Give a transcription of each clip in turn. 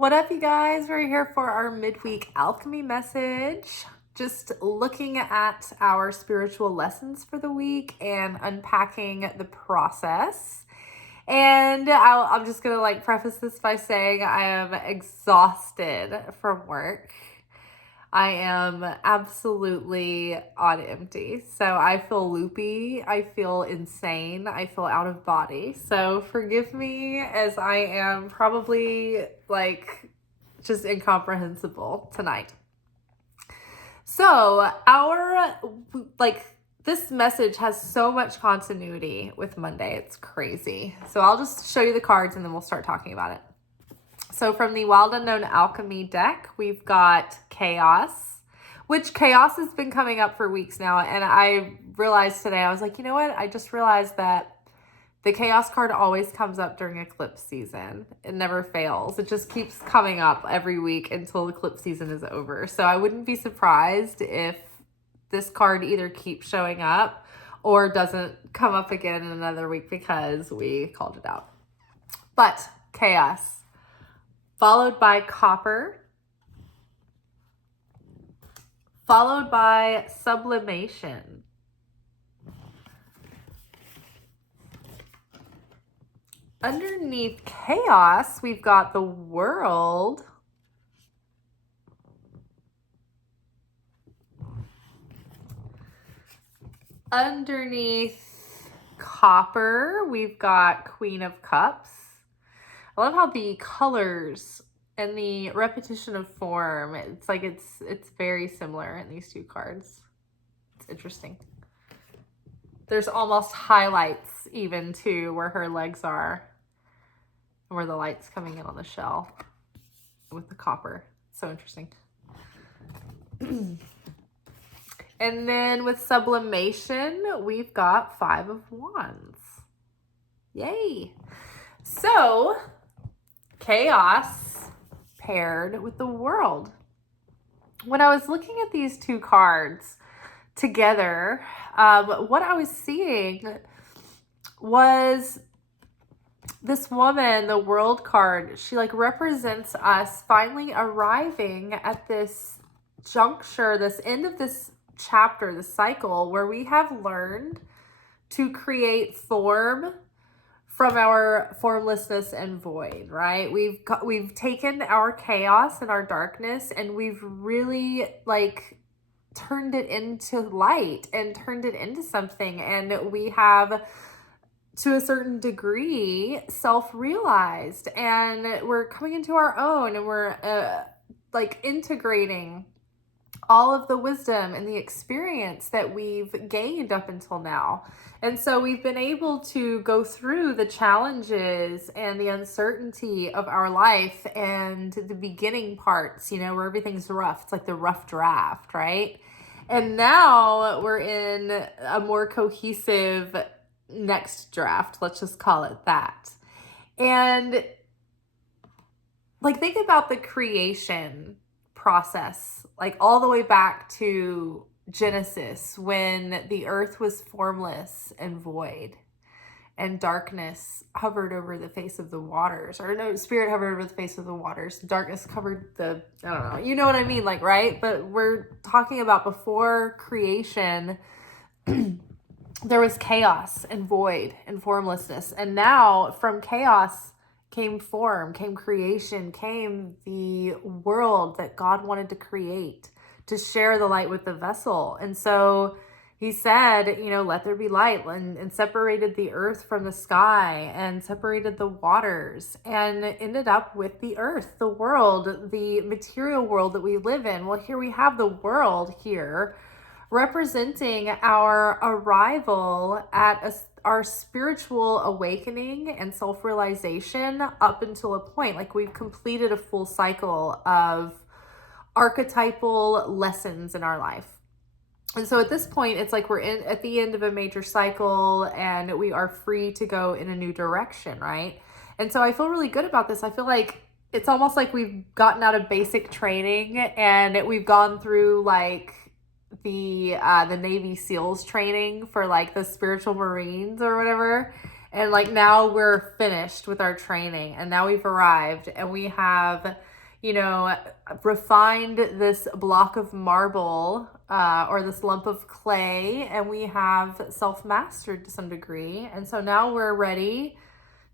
What up, you guys? We're here for our midweek alchemy message. Just looking at our spiritual lessons for the week and unpacking the process. And I'm just going to preface this by saying I am exhausted from work. I am absolutely on empty. So I feel loopy. I feel insane. I feel out of body. So forgive me as I am probably just incomprehensible tonight. So this message has so much continuity with Monday. It's crazy. So I'll just show you the cards and then we'll start talking about it. So from the Wild Unknown Alchemy deck, we've got Chaos, which Chaos has been coming up for weeks now. And I realized today, I was like, you know what? I just realized that the Chaos card always comes up during eclipse season. It never fails. It just keeps coming up every week until the eclipse season is over. So I wouldn't be surprised if this card either keeps showing up or doesn't come up again in another week because we called it out. But Chaos, followed by Copper, followed by Sublimation, underneath Chaos, we've got the World, underneath Copper, we've got Queen of Cups. I love how the colors and the repetition of form, it's very similar in these two cards. It's interesting. There's almost highlights even to where her legs are, and where the light's coming in on the shell with the copper. So interesting. And then with Sublimation, we've got Five of Wands. Yay. So Chaos paired with the World. When I was looking at these two cards together, what I was seeing was this woman, the World card. She represents us finally arriving at this juncture, this end of this chapter, the cycle, where we have learned to create form from our formlessness and void, right? We've taken our chaos and our darkness and we've really turned it into light and turned it into something. And we have, to a certain degree, self-realized, and we're coming into our own, and we're integrating all of the wisdom and the experience that we've gained up until now. And so we've been able to go through the challenges and the uncertainty of our life and the beginning parts, where everything's rough. It's like the rough draft, right? And now we're in a more cohesive next draft. Let's just call it that. And think about the creation process, all the way back to Genesis, when the earth was formless and void and darkness hovered over the face of the waters, or no, spirit hovered over the face of the waters, darkness covered the, I don't know, you know what I mean, right? But we're talking about before creation, there was chaos and void and formlessness. And now from chaos came form, came creation, came the world that God wanted to create to share the light with the vessel. And so he said, let there be light, and separated the earth from the sky and separated the waters, and ended up with the earth, the world, the material world that we live in. Well, here we have the world here representing our arrival at our spiritual awakening and self-realization up until a point. We've completed a full cycle of archetypal lessons in our life. And so at this point, it's we're at the end of a major cycle and we are free to go in a new direction, right? And so I feel really good about this. I feel like it's almost like we've gotten out of basic training and we've gone through the Navy SEALs training for the spiritual Marines or whatever. And like now we're finished with our training, and now we've arrived, and we have, you know, refined this block of marble or this lump of clay, and we have self-mastered to some degree. And so now we're ready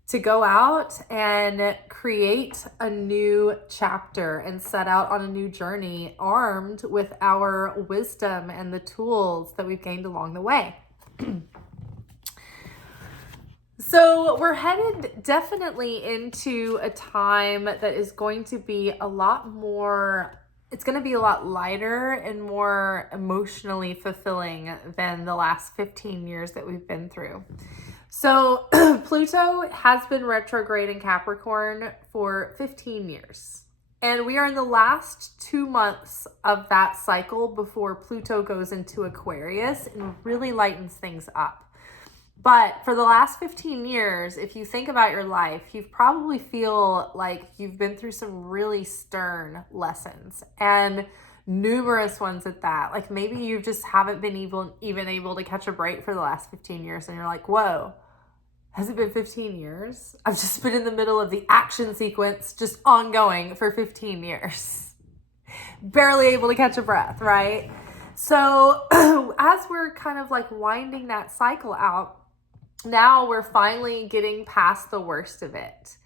to go out and create a new chapter and set out on a new journey, armed with our wisdom and the tools that we've gained along the way. So we're headed definitely into a time that is going to be a lot more, it's going to be a lot lighter and more emotionally fulfilling than the last 15 years that we've been through. So Pluto has been retrograde in Capricorn for 15 years. And we are in the last 2 months of that cycle before Pluto goes into Aquarius and really lightens things up. But for the last 15 years, if you think about your life, you probably feel like you've been through some really stern lessons, and numerous ones at that. Like maybe you just haven't been even able to catch a break for the last 15 years, and you're like, whoa, has it been 15 years? I've just been in the middle of the action sequence, just ongoing for 15 years. Barely able to catch a breath, right? So as we're kind of like winding that cycle out, now we're finally getting past the worst of it.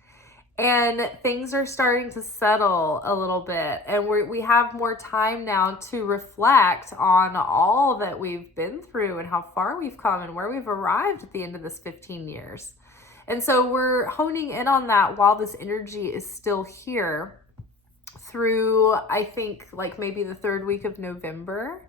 And things are starting to settle a little bit. And we have more time now to reflect on all that we've been through and how far we've come and where we've arrived at the end of this 15 years. And so we're honing in on that while this energy is still here through, I think, like maybe the 3rd week of November.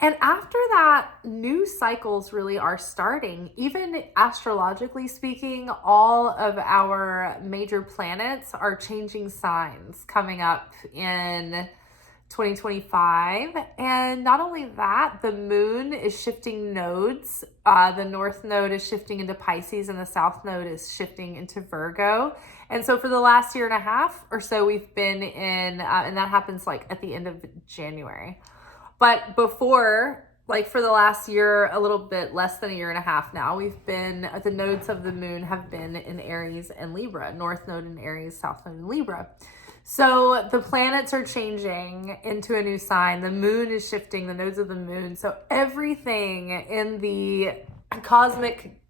And after that, new cycles really are starting. Even astrologically speaking, all of our major planets are changing signs coming up in 2025. And not only that, the moon is shifting nodes. The north node is shifting into Pisces, and the south node is shifting into Virgo. And so for the last year and a half or so, we've been in, and that happens like at the end of January. But before, like for the last year, a little bit less than a year and a half now, we've been, the nodes of the moon have been in Aries and Libra, north node in Aries, south node in Libra. So the planets are changing into a new sign. The moon is shifting, the nodes of the moon. So everything in the cosmic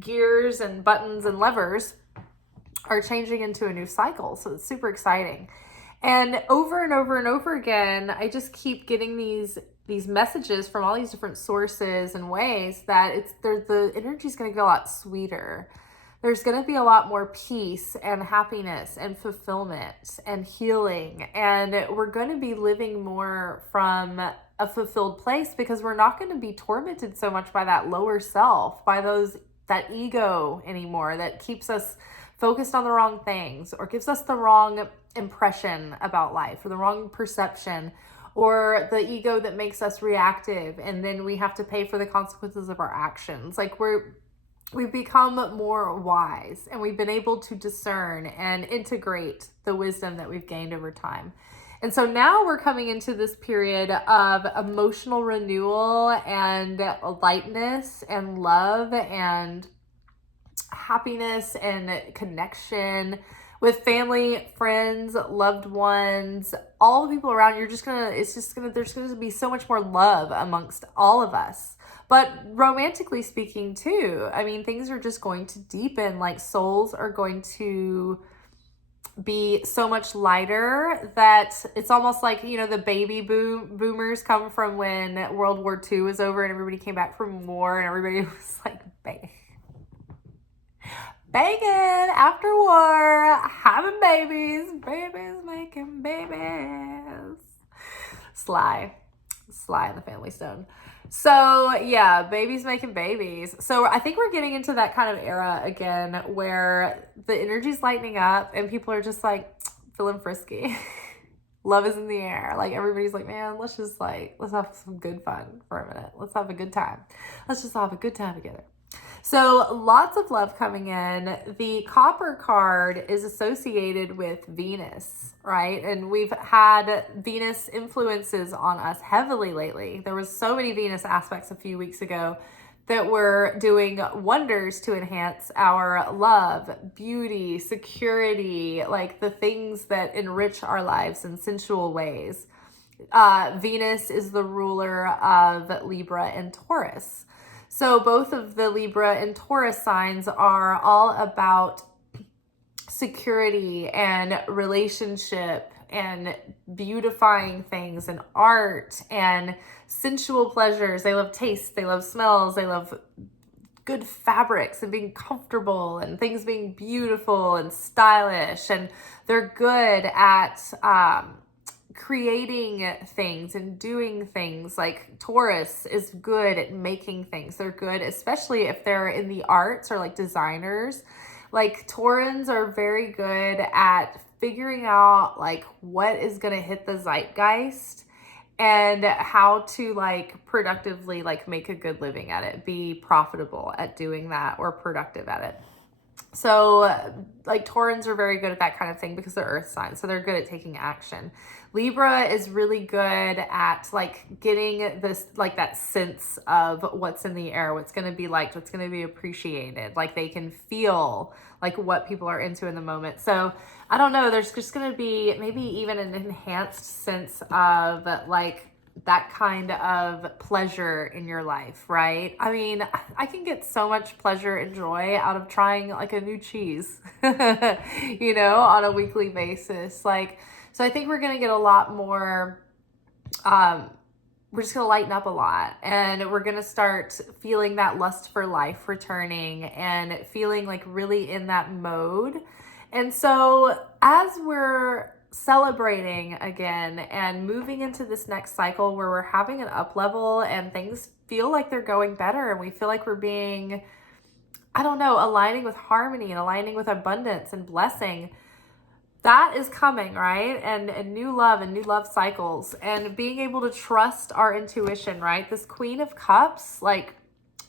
gears and buttons and levers are changing into a new cycle. So it's super exciting. And over and over and over again, I just keep getting these messages from all these different sources and ways that the energy is going to get a lot sweeter. There's going to be a lot more peace and happiness and fulfillment and healing. And we're going to be living more from a fulfilled place because we're not going to be tormented so much by that lower self, by that ego anymore that keeps us focused on the wrong things or gives us the wrong impression about life or the wrong perception, or the ego that makes us reactive and then we have to pay for the consequences of our actions. Like we've become more wise, and we've been able to discern and integrate the wisdom that we've gained over time. And so now we're coming into this period of emotional renewal and lightness and love and happiness and connection with family, friends, loved ones, all the people around you. There's gonna be so much more love amongst all of us. But romantically speaking too, I mean, things are just going to deepen. Like souls are going to be so much lighter that it's almost like, you know, the baby boomers come from when World War II was over and everybody came back from war and everybody was like, banging after war, having babies making babies. Sly in the Family Stone. So yeah, babies making babies. So I think we're getting into that kind of era again where the energy's lightening up and people are just like feeling frisky. Love is in the air. Like everybody's like, man, let's have some good fun for a minute. Let's have a good time. Let's just have a good time together. So lots of love coming in. The Copper card is associated with Venus, right? And we've had Venus influences on us heavily lately. There was so many Venus aspects a few weeks ago that we're doing wonders to enhance our love, beauty, security, like the things that enrich our lives in sensual ways. Venus is the ruler of Libra and Taurus. So both of the Libra and Taurus signs are all about security and relationship and beautifying things and art and sensual pleasures. They love taste, they love smells, they love good fabrics and being comfortable and things being beautiful and stylish. And they're good at creating things and doing things. Like Taurus is good at making things. They're good, especially if they're in the arts or like designers. Like Taurans are very good at figuring out like what is going to hit the zeitgeist and how to like productively like make a good living at it, be profitable at doing that or productive at it. So like Taurans are very good at that kind of thing because they're earth signs. So they're good at taking action. Libra is really good at like getting this, like that sense of what's in the air, what's going to be liked, what's going to be appreciated. Like they can feel like what people are into in the moment. So I don't know, there's just going to be maybe even an enhanced sense of like that kind of pleasure in your life, right? I mean, I can get so much pleasure and joy out of trying like a new cheese, you know, on a weekly basis. Like, so I think we're going to get a lot more, we're just going to lighten up a lot, and we're going to start feeling that lust for life returning and feeling like really in that mode. And so as we're celebrating again and moving into this next cycle where we're having an up level and things feel like they're going better and we feel like we're being, I don't know, aligning with harmony and aligning with abundance and blessing, that is coming, right? And new love and new love cycles and being able to trust our intuition, right? This Queen of Cups, like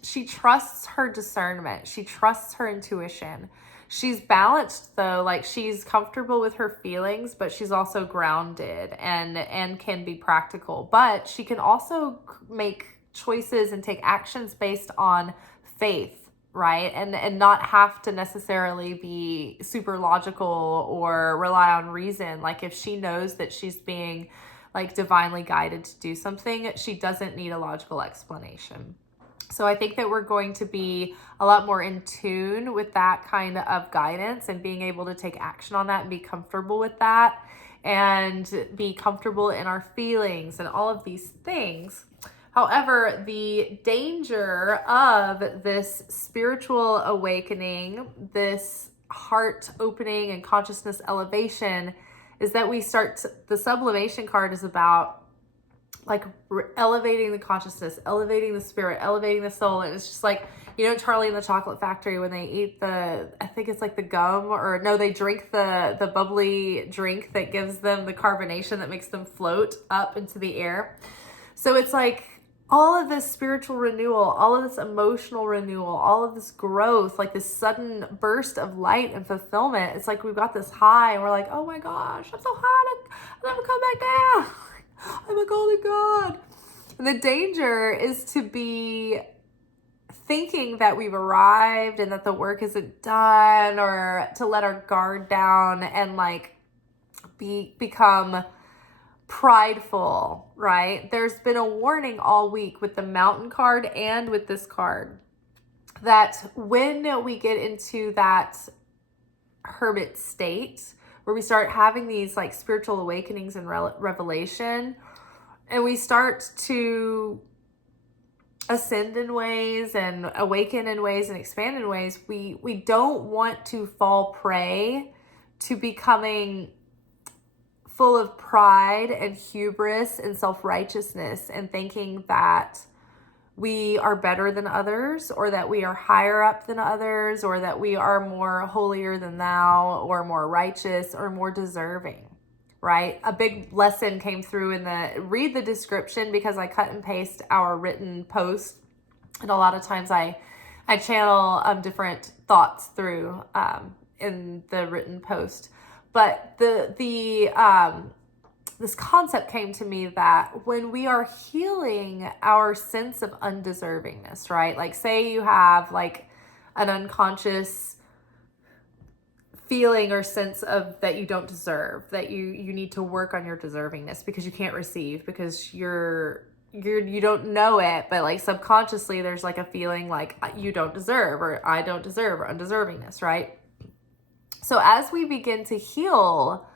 she trusts her discernment. She trusts her intuition. She's balanced though, like she's comfortable with her feelings, but she's also grounded and can be practical. But she can also make choices and take actions based on faith, right? And not have to necessarily be super logical or rely on reason. Like if she knows that she's being like divinely guided to do something, she doesn't need a logical explanation. So I think that we're going to be a lot more in tune with that kind of guidance and being able to take action on that and be comfortable with that and be comfortable in our feelings and all of these things. However, the danger of this spiritual awakening, this heart opening and consciousness elevation is that we start, the sublimation card is about like elevating the consciousness, elevating the spirit, elevating the soul. And it's just like, you know, Charlie and the Chocolate Factory, when they eat the, I think it's like the gum, or no, they drink the bubbly drink that gives them the carbonation that makes them float up into the air. So it's like all of this spiritual renewal, all of this emotional renewal, all of this growth, like this sudden burst of light and fulfillment. It's like we've got this high and we're like, oh my gosh, I'm so hot, I'll never come back down. I'm a golden god. And the danger is to be thinking that we've arrived and that the work isn't done, or to let our guard down and like become prideful, right? There's been a warning all week with the Mountain card and with this card that when we get into that hermit state where we start having these like spiritual awakenings and revelation, and we start to ascend in ways and awaken in ways and expand in ways, we don't want to fall prey to becoming full of pride and hubris and self-righteousness and thinking that we are better than others, or that we are higher up than others, or that we are more holier than thou, or more righteous, or more deserving, right? A big lesson came through in read the description, because I cut and paste our written post, and a lot of times I channel different thoughts through in the written post. But the this concept came to me that when we are healing our sense of undeservingness, right? Like say you have like an unconscious feeling or sense of that you don't deserve, that you need to work on your deservingness because you can't receive, because you don't know it, but like subconsciously there's like a feeling like you don't deserve, or I don't deserve, or undeservingness, right? So as we begin to heal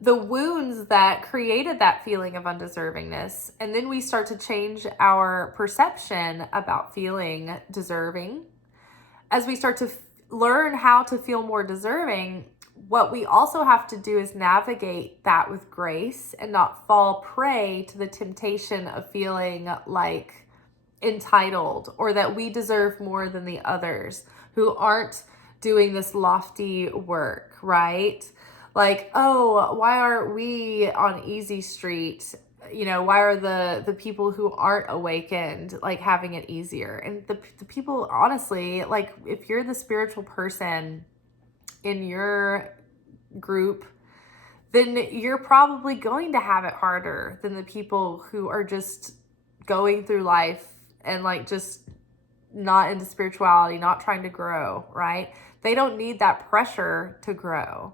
the wounds that created that feeling of undeservingness, and then we start to change our perception about feeling deserving, as we start to learn how to feel more deserving, what we also have to do is navigate that with grace and not fall prey to the temptation of feeling like entitled, or that we deserve more than the others who aren't doing this lofty work, right? Like, oh, why aren't we on easy street? You know, why are the people who aren't awakened like having it easier? And the people, honestly, like if you're the spiritual person in your group, then you're probably going to have it harder than the people who are just going through life and like just not into spirituality, not trying to grow, right? They don't need that pressure to grow.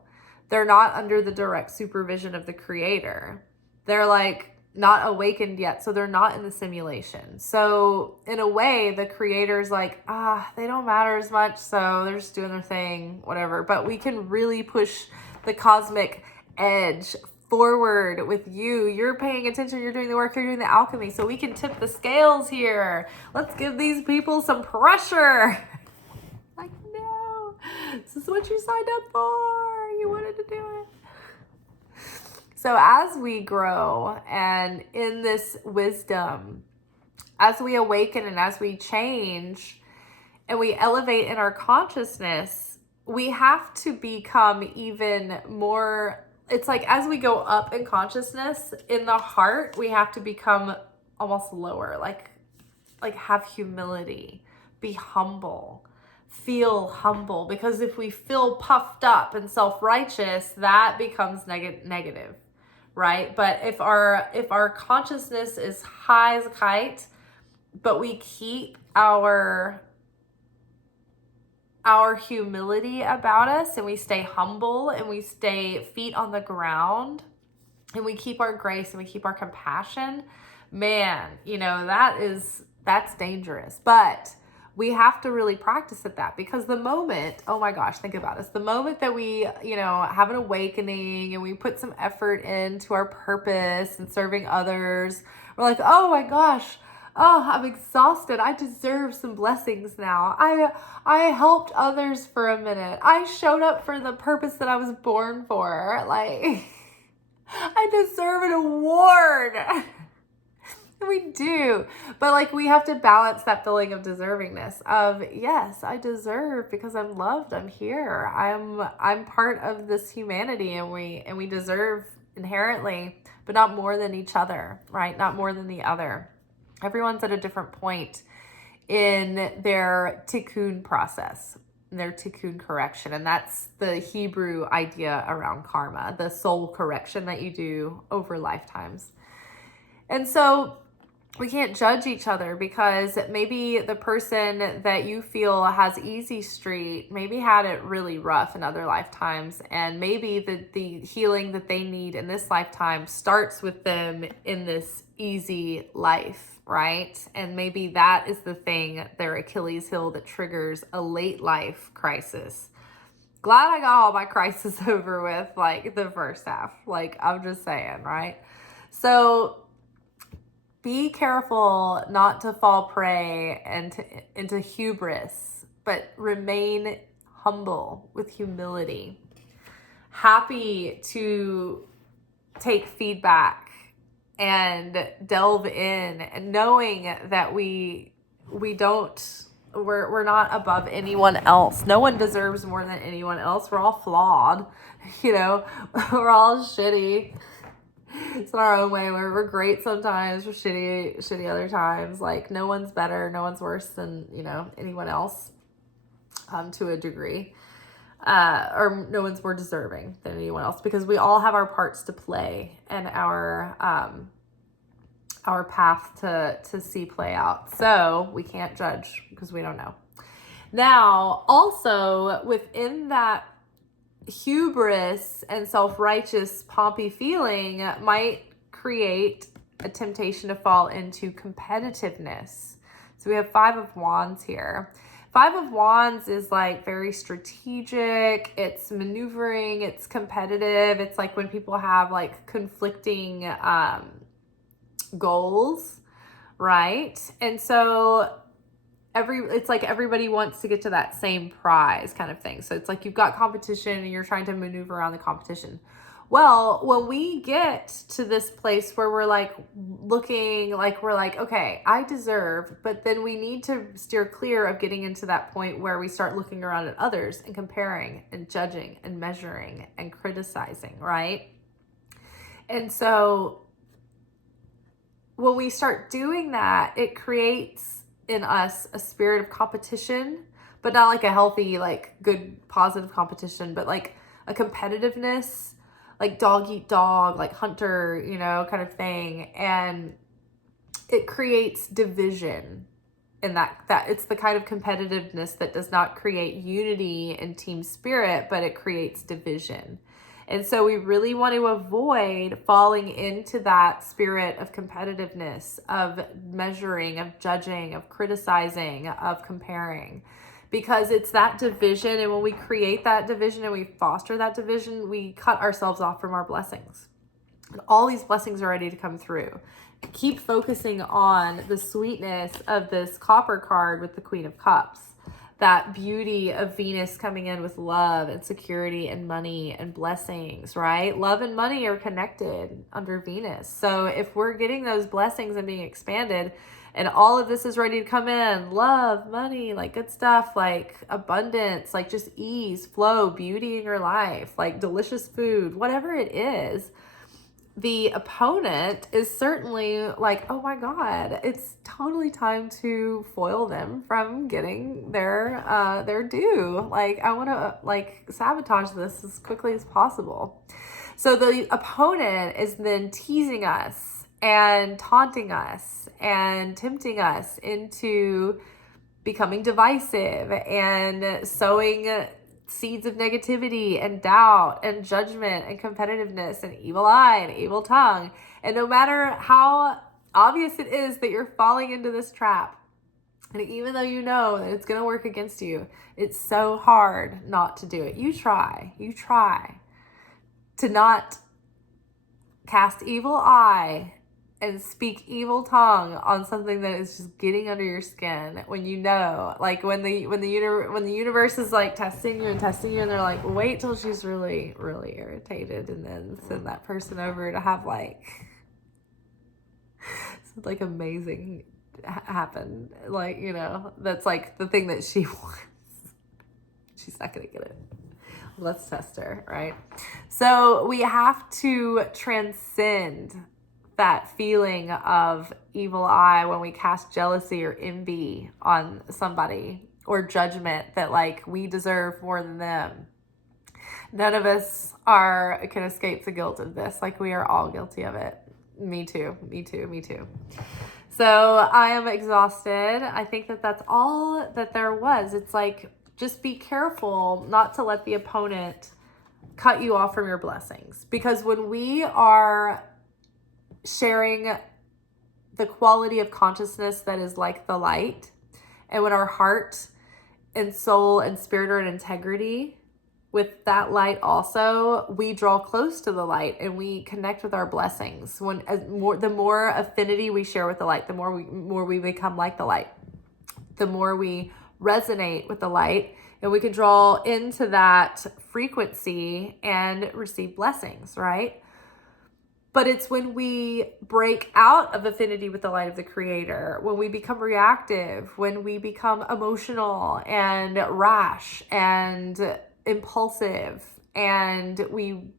They're not under the direct supervision of the creator. They're like not awakened yet, so they're not in the simulation. So in a way, the creator's like, they don't matter as much, so they're just doing their thing, whatever. But we can really push the cosmic edge forward with you. You're paying attention, you're doing the work, you're doing the alchemy, so we can tip the scales here. Let's give these people some pressure. Like, no, this is what you signed up for. You wanted to do it. So as we grow and in this wisdom, as we awaken and as we change and we elevate in our consciousness, we have to become even more, it's like as we go up in consciousness, in the heart, we have to become almost lower, like have humility, be humble, feel humble, because if we feel puffed up and self-righteous, that becomes negative. Right? But if our consciousness is high as a kite, but we keep our humility about us, and we stay humble, and we stay feet on the ground, and we keep our grace, and we keep our compassion, man, you know, that's dangerous. But we have to really practice at that, because the moment, oh my gosh, think about this. The moment that we, you know, have an awakening and we put some effort into our purpose and serving others, we're like, oh my gosh, oh, I'm exhausted. I deserve some blessings now. I helped others for a minute. I showed up for the purpose that I was born for. Like, I deserve an award. We do. But like we have to balance that feeling of deservingness of, yes, I deserve because I'm loved. I'm here. I'm part of this humanity, and we deserve inherently, but not more than each other, right? Not more than the other. Everyone's at a different point in their tikkun process, their tikkun correction. And that's the Hebrew idea around karma, the soul correction that you do over lifetimes. And so we can't judge each other, because maybe the person that you feel has easy street maybe had it really rough in other lifetimes, and maybe the healing that they need in this lifetime starts with them in this easy life, right? And maybe that is the thing, their Achilles heel, that triggers a late life crisis. Glad I got all my crisis over with, like the first half, like I'm just saying, right? So be careful not to fall prey into hubris, but remain humble with humility. Happy to take feedback and delve in, and knowing that we're not above anyone else. No one deserves more than anyone else. We're all flawed, you know, we're all shitty. It's in our own way. We're great sometimes, we're shitty other times. Like, no one's better, no one's worse than, you know, anyone else, to a degree. or no one's more deserving than anyone else, because we all have our parts to play and our path to see play out. So we can't judge because we don't know. Now, also within that hubris and self-righteous pompy feeling might create a temptation to fall into competitiveness. So we have 5 of Wands here. 5 of Wands is like very strategic. It's maneuvering. It's competitive. It's like when people have like conflicting goals, right? And so it's like everybody wants to get to that same prize kind of thing. So it's like you've got competition and you're trying to maneuver around the competition. Well, when we get to this place where we're like looking like we're like, okay, I deserve, but then we need to steer clear of getting into that point where we start looking around at others and comparing and judging and measuring and criticizing, right? And so when we start doing that, it creates in us a spirit of competition, but not like a healthy, like good, positive competition, but like a competitiveness, like dog eat dog, like hunter, kind of thing. And it creates division in that it's the kind of competitiveness that does not create unity and team spirit, but it creates division. And so we really want to avoid falling into that spirit of competitiveness, of measuring, of judging, of criticizing, of comparing, because it's that division. And when we create that division and we foster that division, we cut ourselves off from our blessings. And all these blessings are ready to come through. Keep focusing on the sweetness of this Copper card with the Queen of Cups. That beauty of Venus coming in with love and security and money and blessings, right? Love and money are connected under Venus. So if we're getting those blessings and being expanded and all of this is ready to come in, love, money, like good stuff, like abundance, like just ease, flow, beauty in your life, like delicious food, whatever it is, the opponent is certainly like, oh my God, it's totally time to foil them from getting their due. Like, I want to like sabotage this as quickly as possible. So the opponent is then teasing us and taunting us and tempting us into becoming divisive and sowing seeds of negativity and doubt and judgment and competitiveness and evil eye and evil tongue. And no matter how obvious it is that you're falling into this trap, and even though you know that it's going to work against you, it's so hard not to do it. You try to not cast evil eye and speak evil tongue on something that is just getting under your skin, when you know, like when the universe is like testing you and they're like, wait till she's really, really irritated, and then send that person over to have like something like amazing happen, like, that's like the thing that she wants. She's not gonna get it. Let's test her, right? So we have to transcend that feeling of evil eye when we cast jealousy or envy on somebody, or judgment that like we deserve more than them. None of us can escape the guilt of this. Like, we are all guilty of it. Me too. So I am exhausted. I think that that's all that there was. It's like, just be careful not to let the opponent cut you off from your blessings. Because when we are sharing the quality of consciousness that is like the light, and when our heart and soul and spirit are in integrity with that light also, we draw close to the light and we connect with our blessings. The more affinity we share with the light, the more we become like the light, the more we resonate with the light, and we can draw into that frequency and receive blessings, right? But it's when we break out of affinity with the light of the Creator, when we become reactive, when we become emotional and rash and impulsive, and we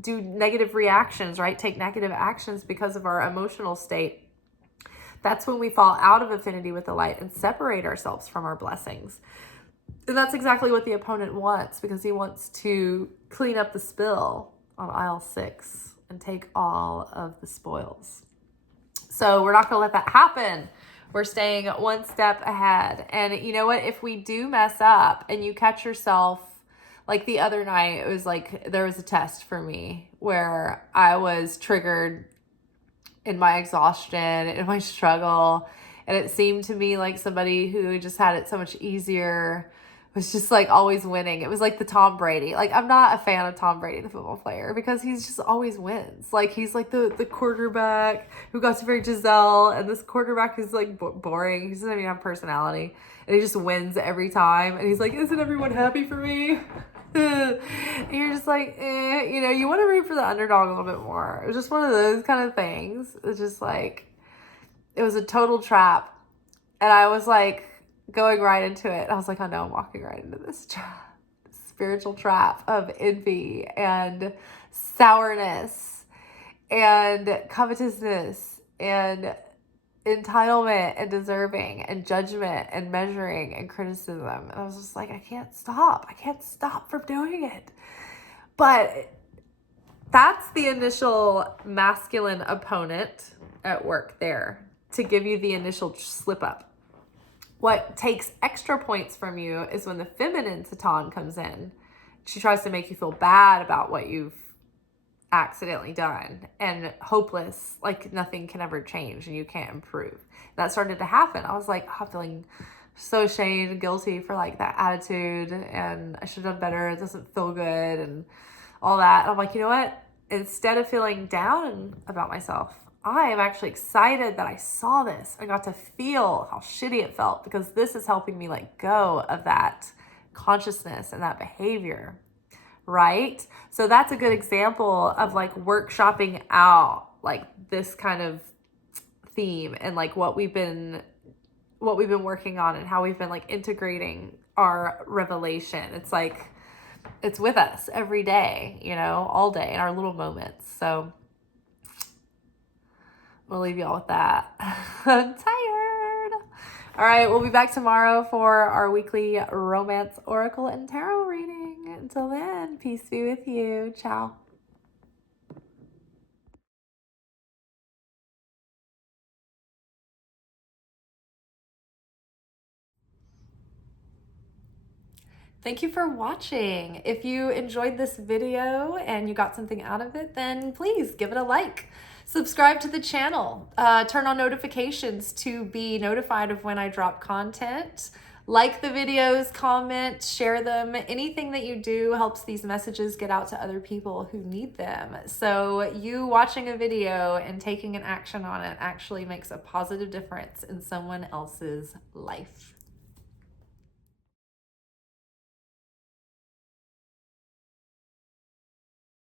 do negative reactions, right? Take negative actions because of our emotional state. That's when we fall out of affinity with the light and separate ourselves from our blessings. And that's exactly what the opponent wants, because he wants to clean up the spill on aisle 6 and take all of the spoils. So we're not going to let that happen. We're staying one step ahead. And you know what? If we do mess up and you catch yourself, like the other night, it was like there was a test for me where I was triggered in my exhaustion, in my struggle. And it seemed to me like somebody who just had it so much easier was just like always winning. It was like the Tom Brady. Like, I'm not a fan of Tom Brady, the football player, because he's just always wins. Like, he's like the quarterback who got to marry Giselle, and this quarterback is like boring. He doesn't even have personality, and he just wins every time. And he's like, isn't everyone happy for me? And you're just like, you know, you want to root for the underdog a little bit more. It was just one of those kind of things. It's just like, it was a total trap. And I was like going right into it. I was like, I know I'm walking right into this trap, spiritual trap of envy and sourness and covetousness and entitlement and deserving and judgment and measuring and criticism. And I was just like, I can't stop from doing it. But that's the initial masculine opponent at work there to give you the initial slip up. What takes extra points from you is when the feminine Satan comes in. She tries to make you feel bad about what you've accidentally done and hopeless, like nothing can ever change and you can't improve. That started to happen. I was like, I'm feeling so ashamed and guilty for like that attitude, and I should have done better. It doesn't feel good and all that. And I'm like, you know what? Instead of feeling down about myself, I am actually excited that I saw this. I got to feel how shitty it felt, because this is helping me let go of that consciousness and that behavior, right? So that's a good example of like workshopping out like this kind of theme and like what we've been working on and how we've been like integrating our revelation. It's like, it's with us every day, you know, all day in our little moments. So we'll leave y'all with that. I'm tired. All right, we'll be back tomorrow for our weekly romance oracle and tarot reading. Until then, peace be with you. Ciao. Thank you for watching. If you enjoyed this video and you got something out of it, then please give it a like. Subscribe to the channel. Turn on notifications to be notified of when I drop content. Like the videos, comment, share them. Anything that you do helps these messages get out to other people who need them. So you watching a video and taking an action on it actually makes a positive difference in someone else's life.